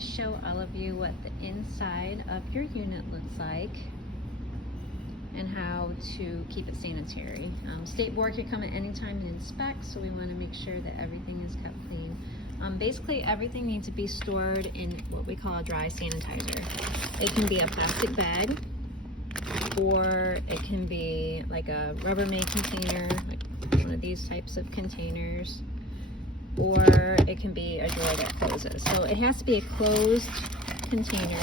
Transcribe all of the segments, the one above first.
to show all of you what the inside of your unit looks like and how to keep it sanitary. State board can come at any time and inspect, so we want to make sure that everything is kept clean. Basically everything needs to be stored in what we call a dry sanitizer. It can be a plastic bag, or it can be like a Rubbermaid container, like one of these types of containers, or it can be a drawer that closes. So it has to be a closed container.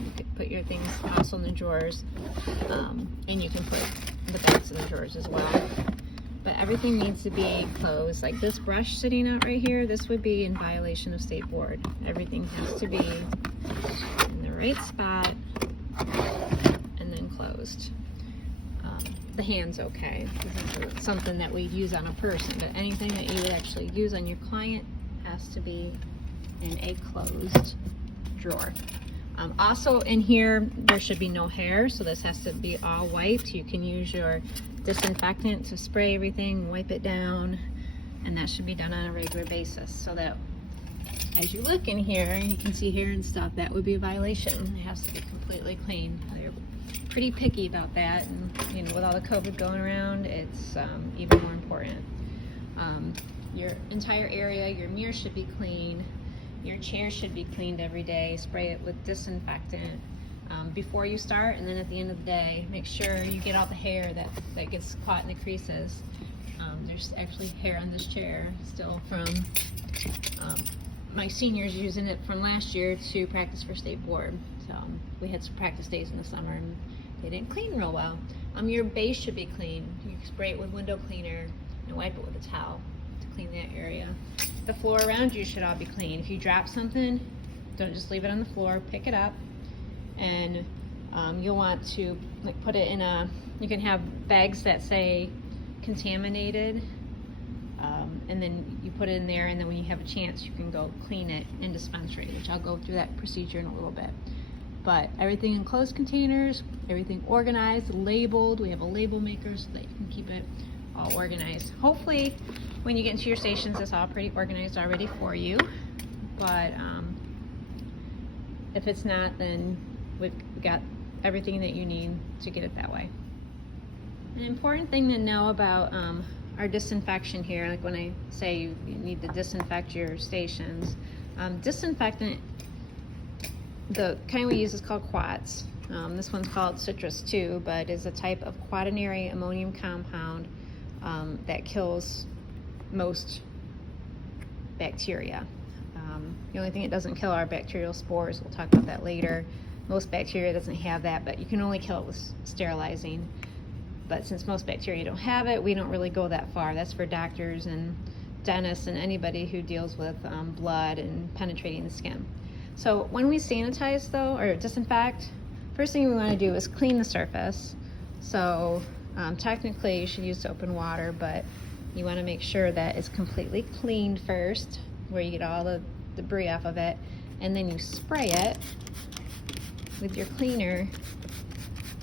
You could put your things also in the drawers, and you can put the bags in the drawers as well. But everything needs to be closed. Like this brush sitting out right here, this would be in violation of state board. Everything has to be in the right spot and then closed. The hand's okay, because it's something that we use on a person, but anything that you would actually use on your client has to be in a closed drawer. Also in here, there should be no hair, so this has to be all wiped. You can use your disinfectant to spray everything, wipe it down, and that should be done on a regular basis, so that as you look in here, you can see hair and stuff. That would be a violation. It has to be completely clean. They're pretty picky about that, and you know, with all the COVID going around, it's even more important. Your entire area, your mirror should be clean. Your chair should be cleaned every day. Spray it with disinfectant before you start, and then at the end of the day, make sure you get all the hair that gets caught in the creases. There's actually hair on this chair still from my seniors using it from last year to practice for state board. So we had some practice days in the summer and they didn't clean real well. Your base should be clean. You can spray it with window cleaner and wipe it with a towel to clean that area. The floor around you should all be clean. If you drop something, don't just leave it on the floor, pick it up, and you'll want to put it in you can have bags that say contaminated, and then you put it in there, and then when you have a chance, you can go clean it in dispensary, which I'll go through that procedure in a little bit. But everything in closed containers, everything organized, labeled. We have a label maker so that you can keep it all organized. Hopefully, when you get into your stations, it's all pretty organized already for you. But if it's not, then we've got everything that you need to get it that way. An important thing to know about our disinfection here, like when I say you need to disinfect your stations, disinfectant, the kind we use is called quats. This one's called citrus 2, but is a type of quaternary ammonium compound that kills most bacteria. The only thing it doesn't kill are bacterial spores. We'll talk about that later. Most bacteria doesn't have that, but you can only kill it with sterilizing. But since most bacteria don't have it, we don't really go that far. That's for doctors and dentists and anybody who deals with blood and penetrating the skin. So when we sanitize though, or disinfect, first thing we want to do is clean the surface. So technically you should use soap and water, but you want to make sure that it's completely cleaned first, where you get all the debris off of it, and then you spray it with your cleaner,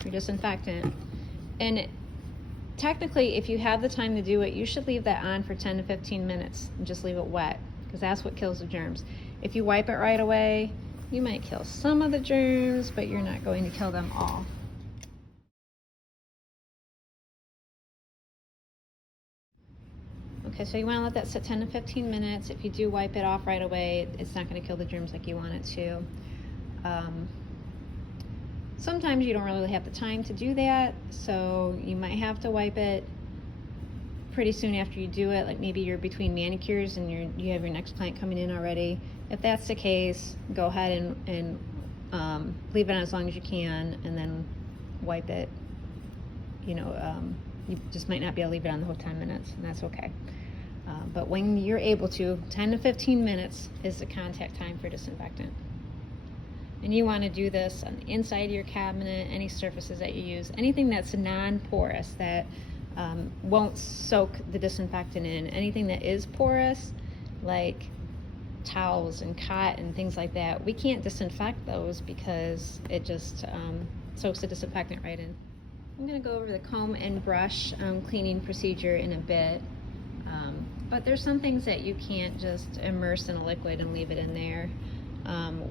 your disinfectant. And technically, if you have the time to do it, you should leave that on for 10 to 15 minutes and just leave it wet, because that's what kills the germs. If you wipe it right away, you might kill some of the germs, but you're not going to kill them all. Okay, so you want to let that sit 10 to 15 minutes. If you do wipe it off right away, it's not going to kill the germs like you want it to. Sometimes you don't really have the time to do that, so you might have to wipe it pretty soon after you do it, like maybe you're between manicures and you have your next client coming in already. If that's the case, go ahead and leave it on as long as you can, and then wipe it. You just might not be able to leave it on the whole 10 minutes, and that's okay. But when you're able to, 10 to 15 minutes is the contact time for disinfectant. And you want to do this on the inside of your cabinet, any surfaces that you use, anything that's non-porous, that won't soak the disinfectant in. Anything that is porous, like towels and cotton and things like that, we can't disinfect those because it just soaks the disinfectant right in. I'm going to go over the comb and brush cleaning procedure in a bit. But there's some things that you can't just immerse in a liquid and leave it in there.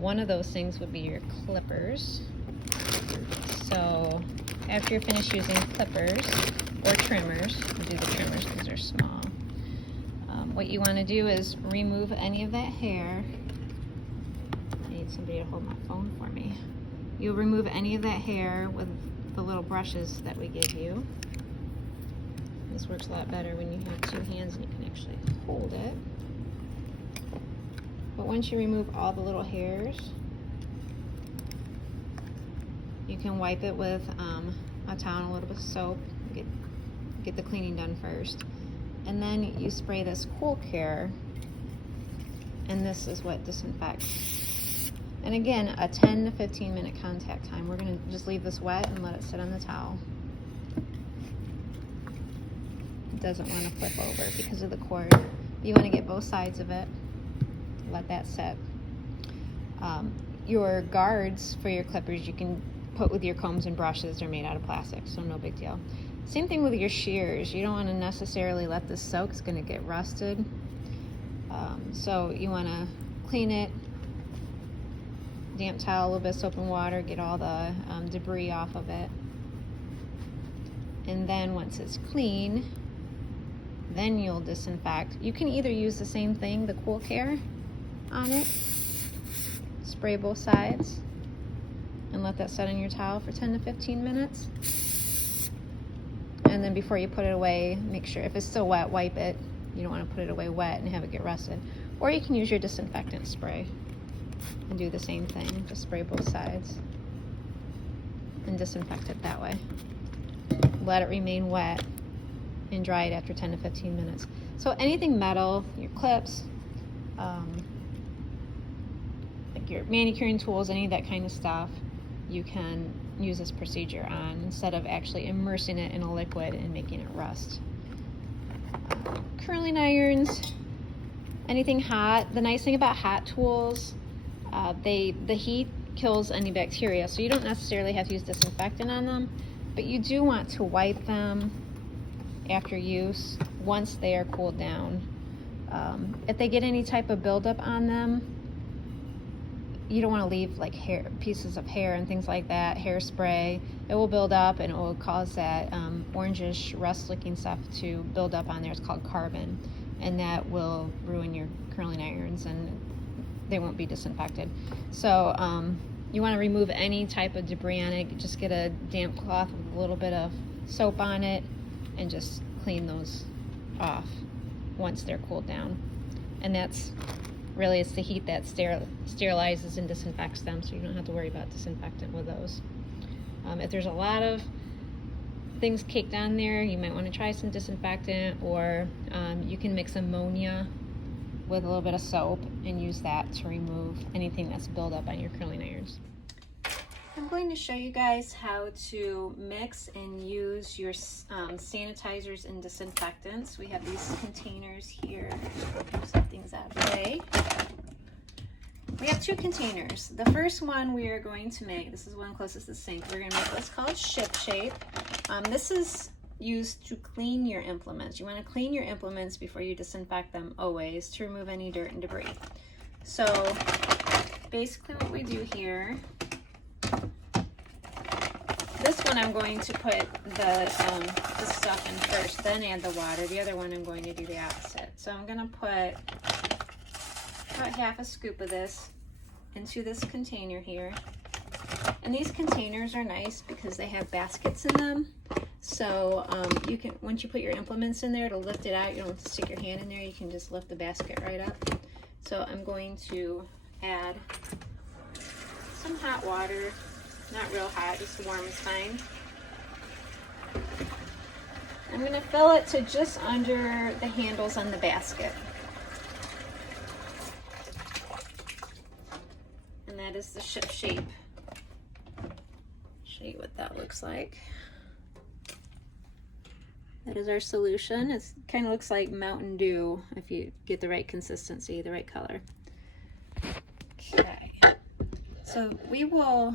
One of those things would be your clippers. So after you're finished using clippers or trimmers, we'll do the trimmers because they're small. What you want to do is remove any of that hair. I need somebody to hold my phone for me. You'll remove any of that hair with the little brushes that we give you. This works a lot better when you have two hands and you can actually hold it. But once you remove all the little hairs, you can wipe it with a towel and a little bit of soap. Get the cleaning done first. And then you spray this Cool Care, and this is what disinfects. And again, a 10 to 15 minute contact time. We're gonna just leave this wet and let it sit on the towel. It doesn't want to flip over because of the cord. You want to get both sides of it. Let that sit. Your guards for your clippers you can put with your combs and brushes. They're made out of plastic, so no big deal. Same thing with your shears. You don't want to necessarily let this soak. It's going to get rusted. So you want to clean it, damp towel, a little bit of soap and water, get all the debris off of it. And then once it's clean, then you'll disinfect. You can either use the same thing, the Cool Care, on it, spray both sides, and let that set on your towel for 10 to 15 minutes. And then before you put it away, make sure if it's still wet, wipe it. You don't want to put it away wet and have it get rusted. Or you can use your disinfectant spray and do the same thing. Just spray both sides and disinfect it that way. Let it remain wet and dry it after 10 to 15 minutes. So anything metal, your clips, like your manicuring tools, any of that kind of stuff, you can use this procedure on instead of actually immersing it in a liquid and making it rust. Curling irons, anything hot. The nice thing about hot tools, the heat kills any bacteria, so you don't necessarily have to use disinfectant on them, but you do want to wipe them after use once they are cooled down. If they get any type of buildup on them, you don't want to leave like hair, pieces of hair and things like that, hairspray. It will build up and it will cause that orangish rust looking stuff to build up on there. It's called carbon, and that will ruin your curling irons and they won't be disinfected. So you want to remove any type of debris on it. Just get a damp cloth with a little bit of soap on it and just clean those off once they're cooled down. And that's really, it's the heat that sterilizes and disinfects them, so you don't have to worry about disinfectant with those. If there's a lot of things caked on there, you might want to try some disinfectant, or you can mix ammonia with a little bit of soap and use that to remove anything that's built up on your curling irons. I'm going to show you guys how to mix and use your sanitizers and disinfectants. We have these containers here. Set things out of the way. We have two containers. The first one we are going to make, this is one closest to the sink, we're going to make what's called ship shape. This is used to clean your implements. You want to clean your implements before you disinfect them always, to remove any dirt and debris. So basically what we do here, this one I'm going to put the stuff in first, then add the water. The other one I'm going to do the opposite. So I'm going to put about half a scoop of this into this container here. And these containers are nice because they have baskets in them. So you can, once you put your implements in there, it'll lift it out. You don't have to stick your hand in there. You can just lift the basket right up. So I'm going to add some hot water. Not real hot, just warm is fine. I'm going to fill it to just under the handles on the basket. And that is the ship shape. Show you what that looks like. That is our solution. It kind of looks like Mountain Dew if you get the right consistency, the right color. Okay. So we will,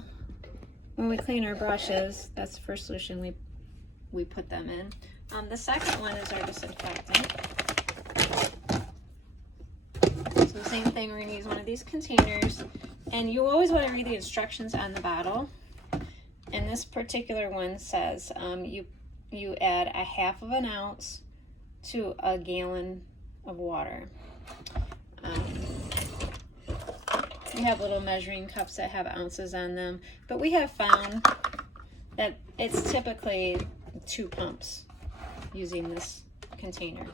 when we clean our brushes, that's the first solution we put them in. The second one is our disinfectant. same thing. We're going to use one of these containers, and you always want to read the instructions on the bottle. And this particular one says you add a 1/2 ounce to a gallon of water. We have little measuring cups that have ounces on them, but we have found that it's typically 2 pumps using this container.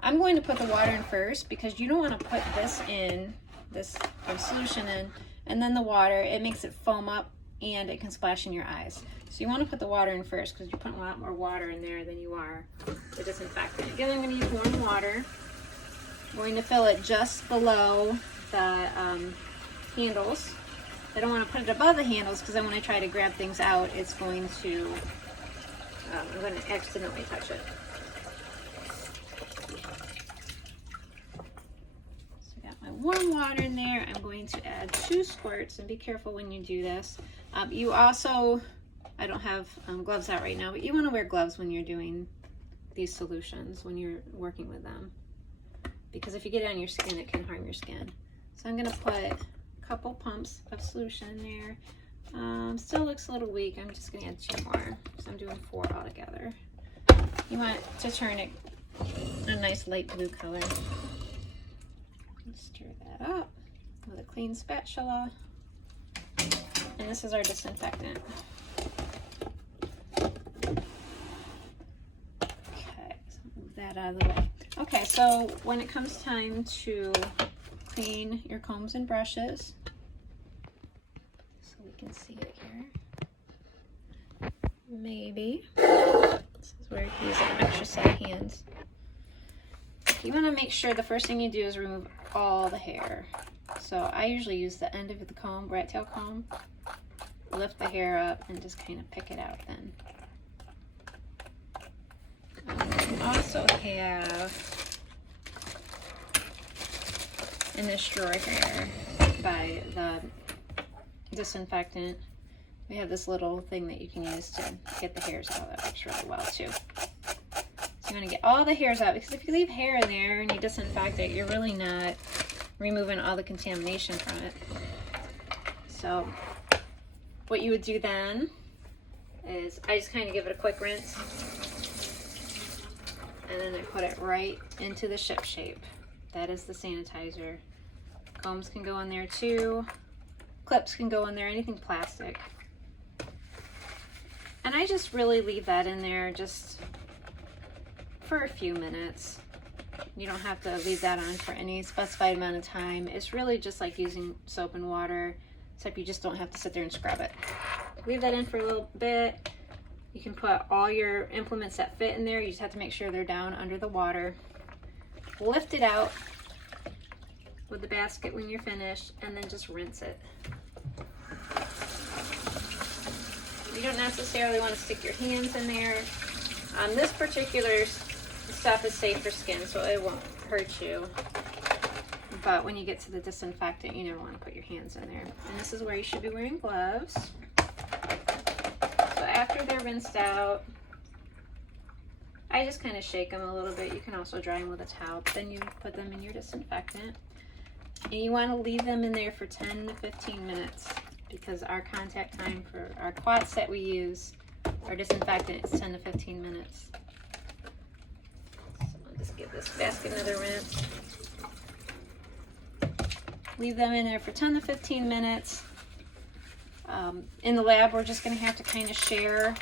I'm going to put the water in first because you don't want to put this in, this solution in, and then the water. It makes it foam up and it can splash in your eyes. So you want to put the water in first because you're putting a lot more water in there than you are the disinfectant. Again, I'm going to use warm water. I'm going to fill it just below the handles. I don't want to put it above the handles because then when I try to grab things out, it's going to, I'm going to accidentally touch it. So I got my warm water in there. I'm going to add 2 squirts, and be careful when you do this. You also, I don't have gloves out right now, but you want to wear gloves when you're doing these solutions, when you're working with them. Because if you get it on your skin, it can harm your skin. So I'm going to put a couple pumps of solution in there. Still looks a little weak. I'm just going to add 2 more. So I'm doing 4 altogether. You want to turn it a nice light blue color. Stir that up with a clean spatula. And this is our disinfectant. Okay, so move that out of the way. Okay, so when it comes time to clean your combs and brushes, so we can see it here, maybe, this is where you can use an extra set of hands. You want to make sure the first thing you do is remove all the hair. So I usually use the end of the comb, rat tail comb, lift the hair up and just kind of pick it out then. We also have in this drawer here by the disinfectant, we have this little thing that you can use to get the hairs out. That works really well too. So you want to get all the hairs out, because if you leave hair in there and you disinfect it, you're really not removing all the contamination from it. So what you would do then is I just kind of give it a quick rinse, and then I put it right into the ship shape. That is the sanitizer. Combs can go in there too. Clips can go in there, anything plastic. And I just really leave that in there just for a few minutes. You don't have to leave that on for any specified amount of time. It's really just like using soap and water, except you just don't have to sit there and scrub it. Leave that in for a little bit. You can put all your implements that fit in there. You just have to make sure they're down under the water. Lift it out with the basket when you're finished, and then just rinse it. You don't necessarily want to stick your hands in there. This particular stuff is safe for skin, so it won't hurt you. But when you get to the disinfectant, you never want to put your hands in there. And this is where you should be wearing gloves. So after they're rinsed out, I just kind of shake them a little bit. You can also dry them with a towel, but then you put them in your disinfectant. And you want to leave them in there for 10 to 15 minutes, because our contact time for our quats that we use, our disinfectant, is 10 to 15 minutes. So I'll just give this basket another rinse. Leave them in there for 10 to 15 minutes. In the lab, we're just going to have to kind of share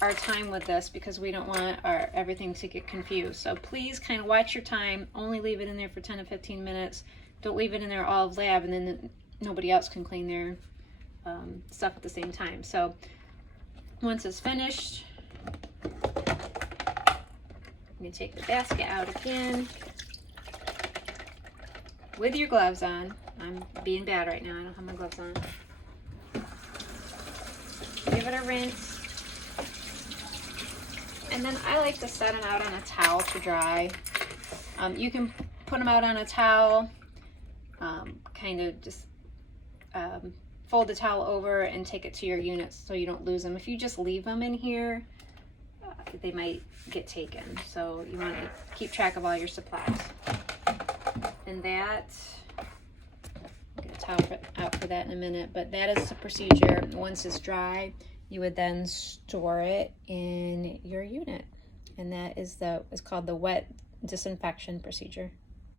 our time with this, because we don't want everything to get confused. So please kind of watch your time. Only leave it in there for 10 to 15 minutes. Don't leave it in there all of lab, and then nobody else can clean their stuff at the same time. So once it's finished, you can take the basket out again with your gloves on. I'm being bad right now. I don't have my gloves on. Give it a rinse. And then I like to set them out on a towel to dry. You can put them out on a towel, kind of just fold the towel over and take it to your unit so you don't lose them. If you just leave them in here, they might get taken. So you want to keep track of all your supplies. And that, I'm going to towel out for that in a minute, but that is the procedure. Once it's dry, you would then store it in your unit. And that is it's called the wet disinfection procedure.